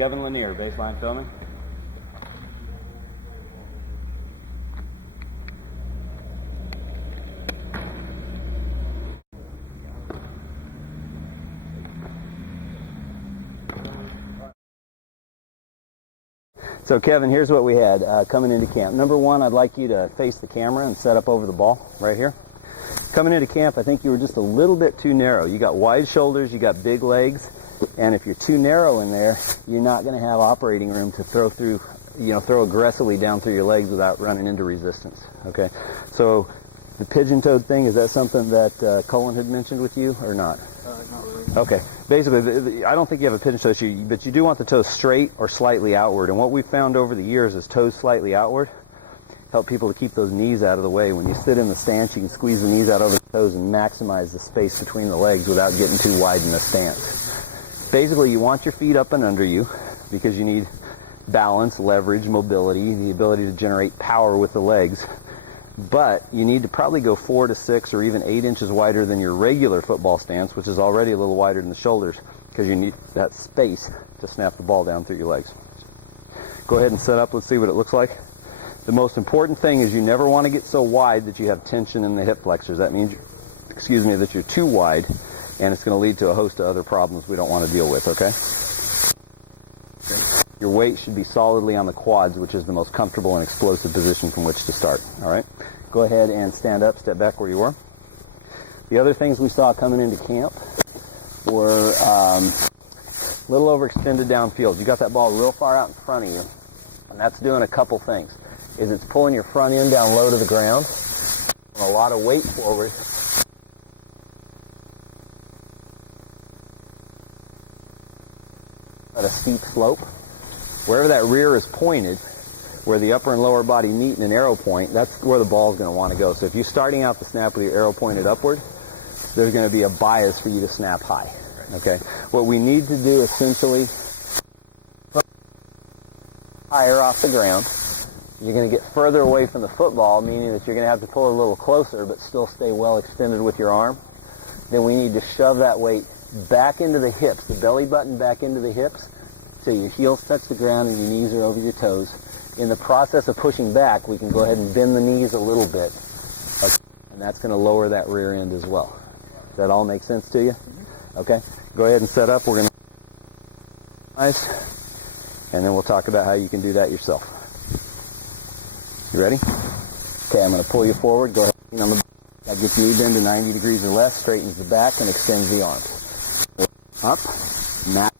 Kevin Lanier, baseline filming. So Kevin, here's what we had coming into camp. Number one, I'd like you to face the camera and set up over the ball right here. Coming into camp, I think you were just a little bit too narrow. You got wide shoulders, you got big legs, and if you're too narrow in there, you're not going to have operating room to throw through, throw aggressively down through your legs without running into resistance. Okay, so the pigeon-toed thing, is that something that Cullen had mentioned with you or not? Not really. Okay. Basically, I don't think you have a pigeon toe shoe, but you do want the toes straight or slightly outward. And what we've found over the years is toes slightly outward help people to keep those knees out of the way. When you sit in the stance, you can squeeze the knees out over the toes and maximize the space between the legs without getting too wide in the stance. Basically, you want your feet up and under you because you need balance, leverage, mobility, the ability to generate power with the legs. But you need to probably go 4 to 6 or even 8 inches wider than your regular football stance, which is already a little wider than the shoulders, because you need that space to snap the ball down through your legs. Go ahead and set up. Let's see what it looks like. The most important thing is you never want to get so wide that you have tension in the hip flexors. That means, that you're too wide, and it's going to lead to a host of other problems we don't want to deal with, okay? Your weight should be solidly on the quads, which is the most comfortable and explosive position from which to start, all right? Go ahead and stand up, step back where you were. The other things we saw coming into camp were a little overextended downfield. You got that ball real far out in front of you, and that's doing a couple things. It's pulling your front end down low to the ground, and a lot of weight forward. At a steep slope. Wherever that rear is pointed, where the upper and lower body meet in an arrow point, that's where the ball is going to want to go. So if you're starting out the snap with your arrow pointed upward, there's going to be a bias for you to snap high. Okay. What we need to do essentially, higher off the ground. You're going to get further away from the football, meaning that you're going to have to pull a little closer, but still stay well extended with your arm. Then we need to shove that weight back into the hips, the belly button back into the hips, so your heels touch the ground and your knees are over your toes. In the process of pushing back, we can go ahead and bend the knees a little bit, and that's going to lower that rear end as well. Does that all make sense to you? Okay. Go ahead and set up. We're going to and then we'll talk about how you can do that yourself. You ready? Okay, I'm going to pull you forward. Go ahead on the that gets your knee bend to 90 degrees or less, straightens the back, and extends the arms. Up, mat.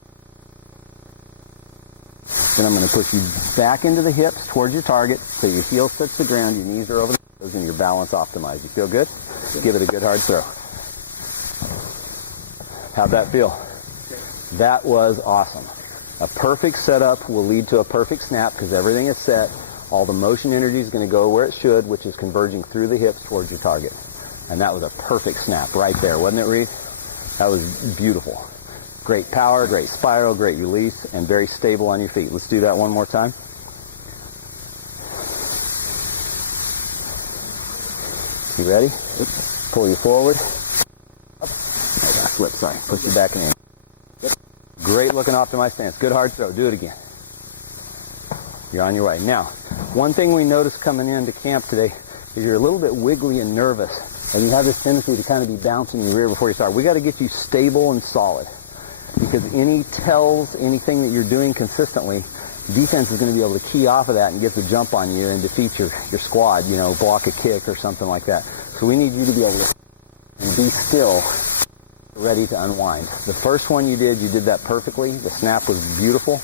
Then I'm going to push you back into the hips towards your target, so your heels touch the ground, your knees are over the toes, and your balance optimized. You feel good? Give it a good hard throw. How'd that feel? That was awesome. A perfect setup will lead to a perfect snap because everything is set. All the motion energy is going to go where it should, which is converging through the hips towards your target. And that was a perfect snap right there, wasn't it, Reed? That was beautiful. Great power, great spiral, great release, and very stable on your feet. Let's do that one more time. You ready? Pull you forward. Up. Oh, flip, sorry. Push you back and in. Yep. Great looking optimized stance. Good hard throw. Do it again. You're on your way. Now, one thing we noticed coming into camp today is you're a little bit wiggly and nervous, and you have this tendency to kind of be bouncing your rear before you start. We got to get you stable and solid, because any tells, anything that you're doing consistently, defense is going to be able to key off of that and get the jump on you and defeat your squad, block a kick or something like that. So we need you to be able to be still, ready to unwind. The first one you did that perfectly. The snap was beautiful,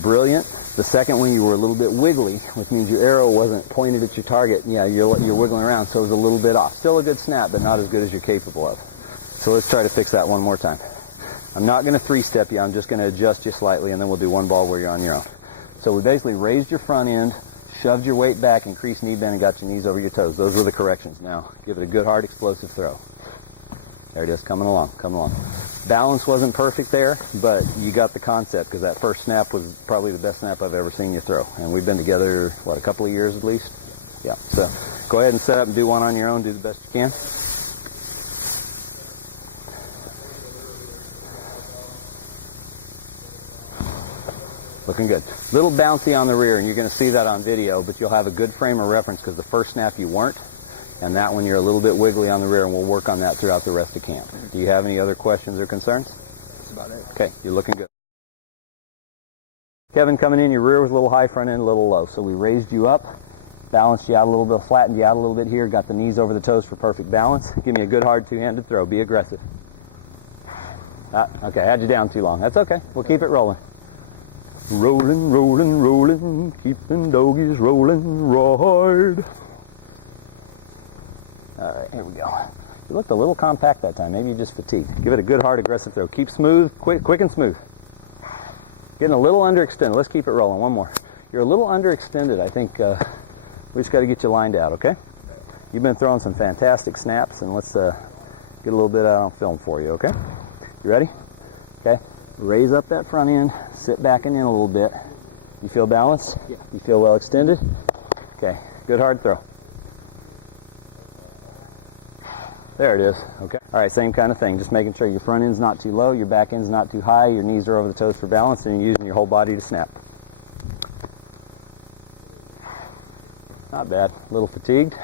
brilliant. The second one, you were a little bit wiggly, which means your arrow wasn't pointed at your target. Yeah, you're wiggling around, so it was a little bit off. Still a good snap, but not as good as you're capable of. So let's try to fix that one more time. I'm not going to three-step you. I'm just going to adjust you slightly, and then we'll do one ball where you're on your own. So we basically raised your front end, shoved your weight back, increased knee bend, and got your knees over your toes. Those were the corrections. Now, give it a good, hard, explosive throw. There it is, coming along, coming along. Balance wasn't perfect there, but you got the concept, because that first snap was probably the best snap I've ever seen you throw. And we've been together, a couple of years at least? Yeah, so go ahead and set up and do one on your own. Do the best you can. Looking good. Little bouncy on the rear, and you're going to see that on video, but you'll have a good frame of reference because the first snap you weren't, and that one you're a little bit wiggly on the rear, and we'll work on that throughout the rest of camp. Do you have any other questions or concerns? That's about it. Okay, you're looking good. Kevin, coming in, your rear was a little high, front end a little low, so we raised you up, balanced you out a little bit, flattened you out a little bit here, got the knees over the toes for perfect balance. Give me a good hard two-handed throw. Be aggressive. Okay, I had you down too long. That's okay. We'll keep it rolling. Rolling, rolling, rolling, keeping doggies rolling hard. All right, here we go. You looked a little compact that time. Maybe you just fatigued. Give it a good, hard, aggressive throw. Keep smooth, quick and smooth. Getting a little underextended. Let's keep it rolling. One more. You're a little underextended. I think we just got to get you lined out, okay? You've been throwing some fantastic snaps, and let's get a little bit out on film for you, okay? You ready? Okay. Raise up that front end. Sit back and in a little bit. You feel balanced? Yeah. You feel well extended? Okay. Good hard throw. There it is. Okay. All right, same kind of thing. Just making sure your front end's not too low, your back end's not too high, your knees are over the toes for balance, and you're using your whole body to snap. Not bad. A little fatigued.